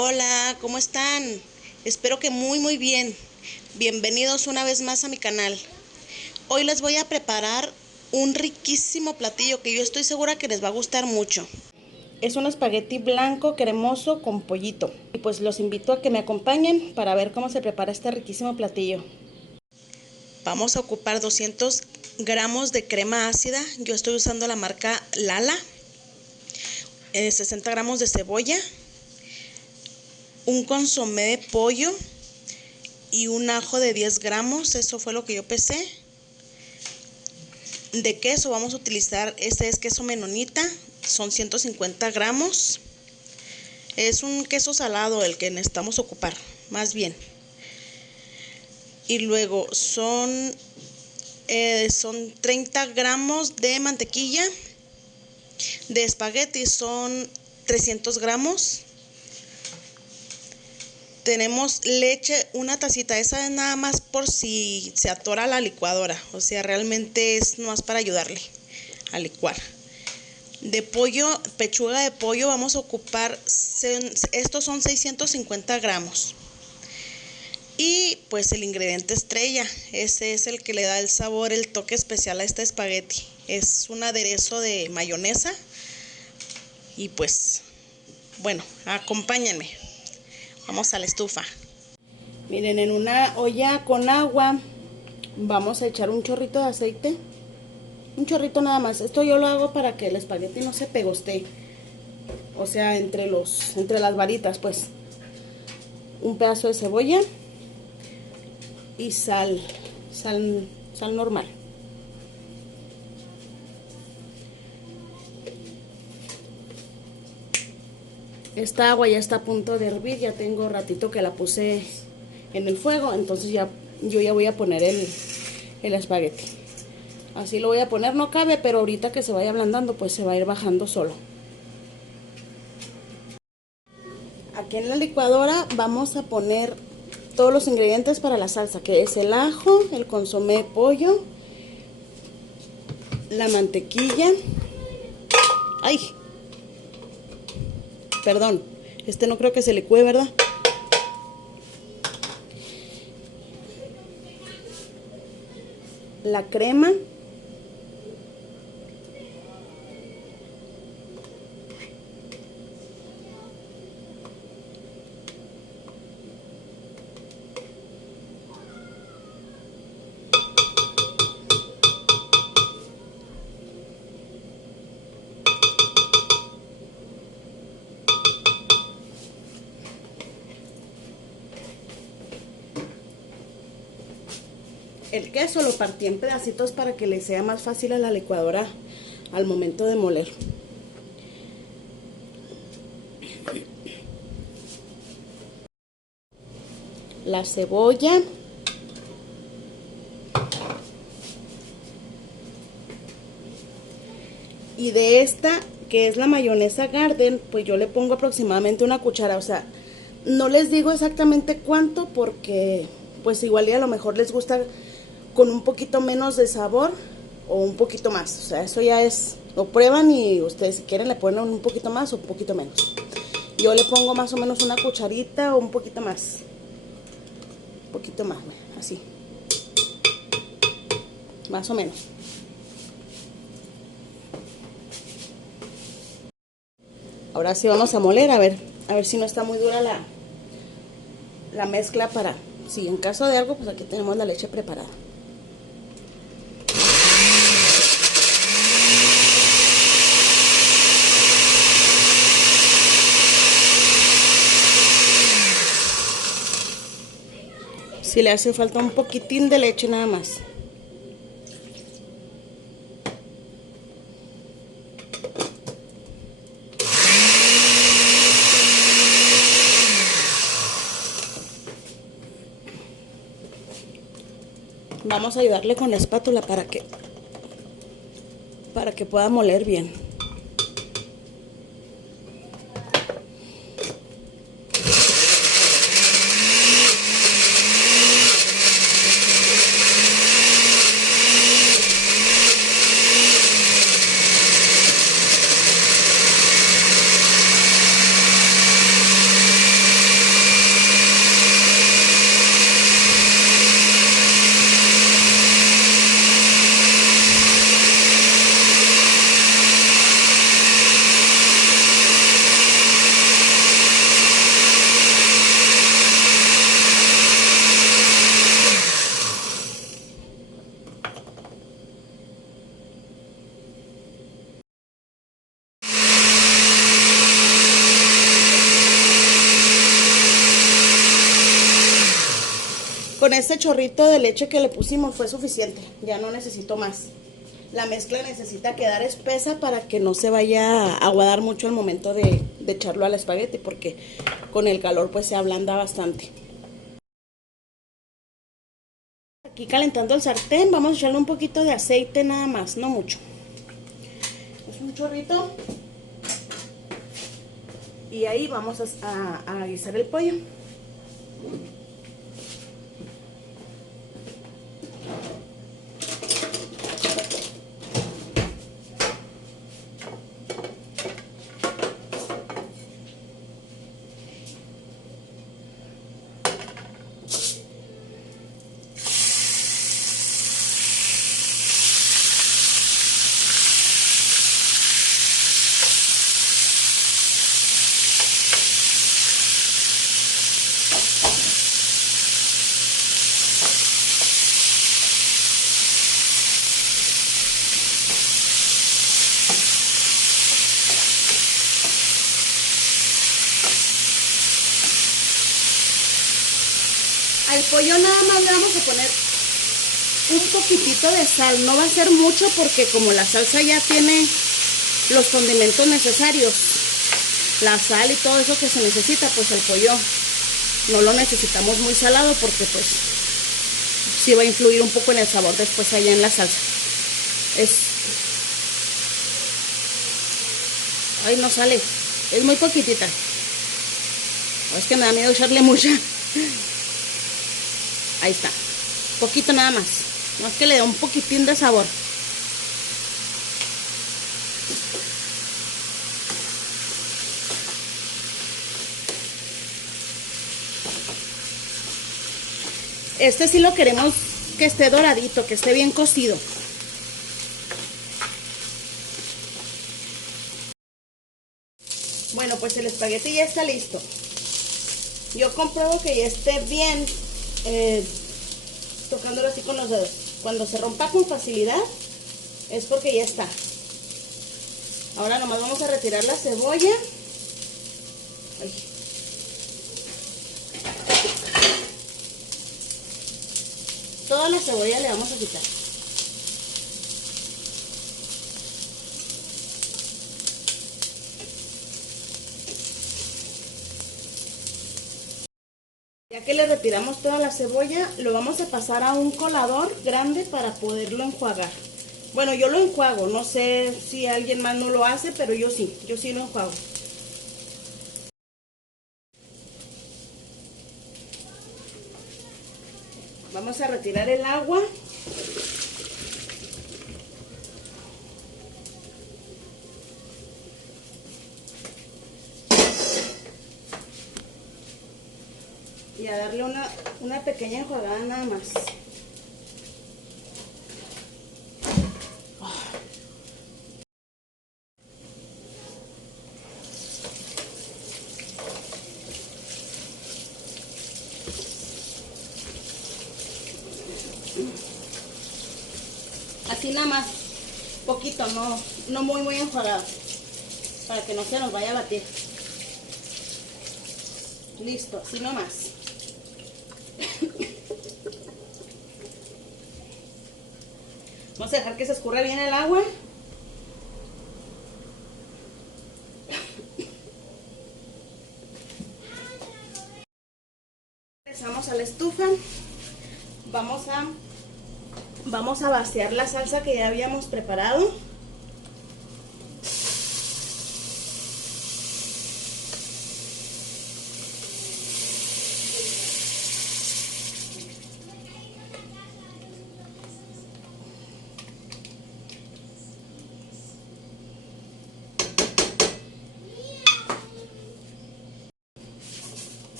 Hola, ¿cómo están? Espero que muy bien. Bienvenidos una vez más a mi canal. Hoy les voy a preparar un riquísimo platillo que yo estoy segura que les va a gustar mucho. Es un espagueti blanco cremoso con pollito. Y pues los invito a que me acompañen para ver cómo se prepara este riquísimo platillo. Vamos a ocupar 200 gramos de crema ácida. Yo estoy usando la marca Lala. 60 gramos de cebolla, un consomé de pollo y un ajo de 10 gramos, eso fue lo que yo pesé. De queso vamos a utilizar, este es queso menonita, son 150 gramos. Es un queso salado el que necesitamos ocupar, más bien. Y luego son 30 gramos de mantequilla. De espagueti son 300 gramos. Tenemos leche, una tacita, esa es nada más por si se atora la licuadora, o sea, realmente es más para ayudarle a licuar. De pollo, pechuga de pollo vamos a ocupar, estos son 650 gramos. Y pues el ingrediente estrella, ese es el que le da el sabor, el toque especial a este espagueti. Es un aderezo de mayonesa. Y pues, bueno, acompáñenme. Vamos a la estufa. Miren, en una olla con agua vamos a echar un chorrito de aceite. Un chorrito nada más. Esto yo lo hago para que el espagueti no se pegostee. O sea, entre las varitas, pues. Un pedazo de cebolla y sal normal. Esta agua ya está a punto de hervir, ya tengo ratito que la puse en el fuego, entonces yo ya voy a poner el espagueti. Así lo voy a poner, no cabe, pero ahorita que se vaya ablandando, pues se va a ir bajando solo. Aquí en la licuadora vamos a poner todos los ingredientes para la salsa, que es el ajo, el consomé de pollo, la mantequilla. ¡Ay! Perdón, no creo que se licúe, ¿verdad? La crema. El queso lo partí en pedacitos para que le sea más fácil a la licuadora al momento de moler. La cebolla. Y de esta, que es la mayonesa Garden, pues yo le pongo aproximadamente una cuchara. O sea, no les digo exactamente cuánto porque pues igual y a lo mejor les gusta con un poquito menos de sabor o un poquito más. O sea, eso ya es, lo prueban y ustedes si quieren le ponen un poquito más o un poquito menos. Yo le pongo más o menos una cucharita o un poquito más. Un poquito más, así. Más o menos. Ahora sí vamos a moler, a ver si no está muy dura la mezcla para, si en caso de algo, pues aquí tenemos la leche preparada. Si le hace falta un poquitín de leche nada más. Vamos a ayudarle con la espátula para que pueda moler bien. con este chorrito de leche que le pusimos fue suficiente, ya no necesito más. La mezcla necesita quedar espesa para que no se vaya a aguadar mucho al momento de echarlo al espagueti, porque con el calor pues se ablanda bastante. Aquí calentando el sartén, vamos a echarle un poquito de aceite nada más, no mucho. Es un chorrito. Y ahí vamos a guisar el pollo. Al pollo nada más le vamos a poner un poquitito de sal, no va a ser mucho porque como la salsa ya tiene los condimentos necesarios, la sal y todo eso que se necesita, pues el pollo no lo necesitamos muy salado porque pues sí va a influir un poco en el sabor después allá en la salsa. Ay, no sale, es muy poquitita, es que me da miedo echarle mucha. Ahí está, poquito nada más, no es que le dé un poquitín de sabor. Este sí lo queremos que esté doradito, que esté bien cocido. Bueno, pues el espagueti ya está listo. Yo compruebo que ya esté bien, tocándolo así con los dedos. Cuando se rompa con facilidad es porque ya está. Ahora nomás vamos a retirar la cebolla. Ay. Toda la cebolla le vamos a quitar. Ya que le retiramos toda la cebolla, lo vamos a pasar a un colador grande para poderlo enjuagar. Bueno, yo lo enjuago, no sé si alguien más no lo hace, pero yo sí lo enjuago. Vamos a retirar el agua. Y a darle una pequeña enjuagada nada más. Así nada más, poquito, no muy enjuagado, para que no se nos vaya a batir. Listo, así nomás. Vamos a dejar que se escurra bien el agua. Regresamos a la estufa. Vamos a vaciar la salsa que ya habíamos preparado.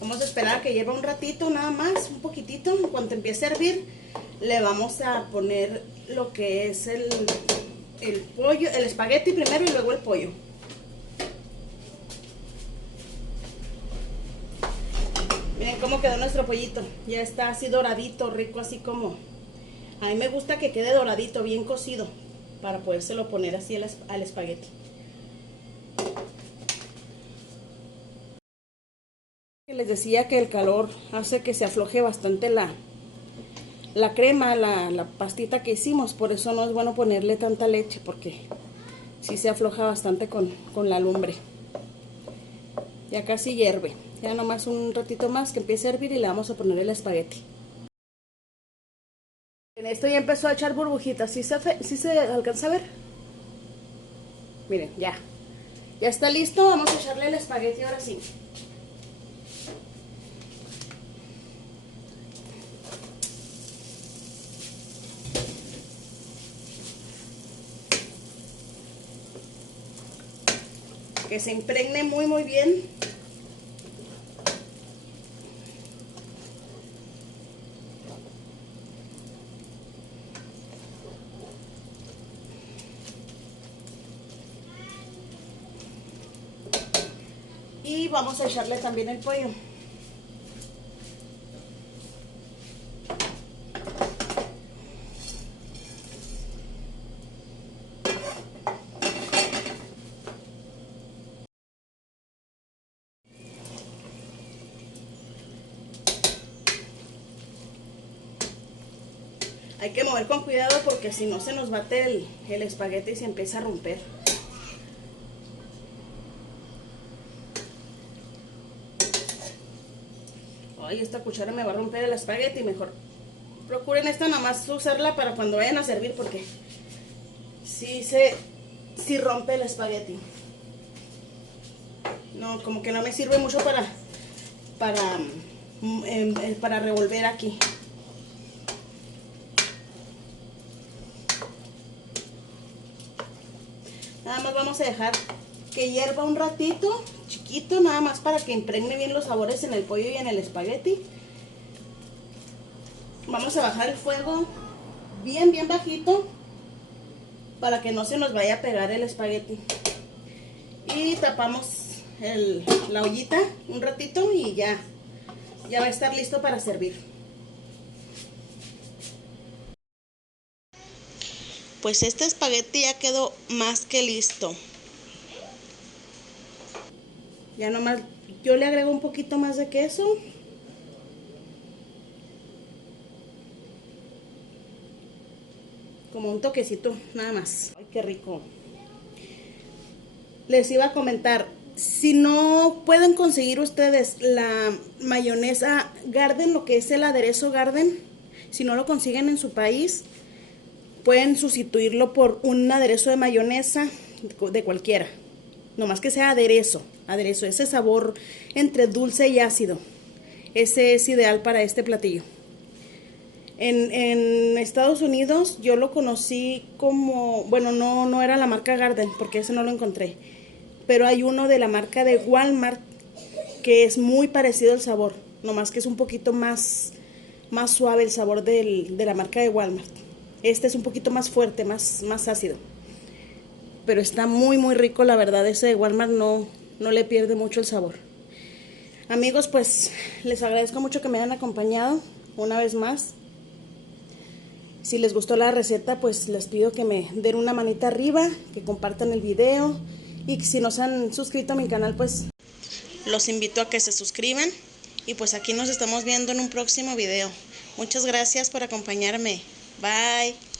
Vamos a esperar a que lleve un ratito nada más, un poquitito. En cuanto empiece a hervir, le vamos a poner lo que es el pollo, el espagueti primero y luego el pollo. Miren cómo quedó nuestro pollito. Ya está así doradito, rico, así como... A mí me gusta que quede doradito, bien cocido, para podérselo poner así al espagueti. Les decía que el calor hace que se afloje bastante la crema, la pastita que hicimos. Por eso no es bueno ponerle tanta leche, porque sí se afloja bastante con la lumbre. Ya casi hierve. Ya nomás un ratito más que empiece a hervir y le vamos a poner el espagueti. En esto ya empezó a echar burbujitas. ¿Sí se alcanza a ver? Miren, ya. Ya está listo. Vamos a echarle el espagueti ahora sí. Que se impregne muy muy bien. Y vamos a echarle también el pollo. Hay que mover con cuidado porque si no se nos bate el espagueti y se empieza a romper. Ay, esta cuchara me va a romper el espagueti. Mejor procuren esta nada más usarla para cuando vayan a servir, porque sí rompe el espagueti. No, como que no me sirve mucho para revolver aquí. Nada más vamos a dejar que hierva un ratito, chiquito, nada más para que impregne bien los sabores en el pollo y en el espagueti. Vamos a bajar el fuego bien bajito para que no se nos vaya a pegar el espagueti. Y tapamos la ollita un ratito y ya va a estar listo para servir. Pues este espagueti ya quedó más que listo. Ya nomás yo le agrego un poquito más de queso. Como un toquecito, nada más. Ay, qué rico. Les iba a comentar, si no pueden conseguir ustedes la mayonesa Garden, lo que es el aderezo Garden, si no lo consiguen en su país, pueden sustituirlo por un aderezo de mayonesa de cualquiera. Nomás que sea aderezo, ese sabor entre dulce y ácido. Ese es ideal para este platillo. En Estados Unidos yo lo conocí como, bueno, no era la marca Garden, porque ese no lo encontré, pero hay uno de la marca de Walmart que es muy parecido al sabor, nomás que es un poquito más suave el sabor de la marca de Walmart. Este es un poquito más fuerte, más ácido, pero está muy rico, la verdad. Ese de Walmart no le pierde mucho el sabor. Amigos, pues les agradezco mucho que me hayan acompañado una vez más. Si les gustó la receta, pues les pido que me den una manita arriba, que compartan el video, y si no se han suscrito a mi canal, pues los invito a que se suscriban. Y pues aquí nos estamos viendo en un próximo video. Muchas gracias por acompañarme. Bye.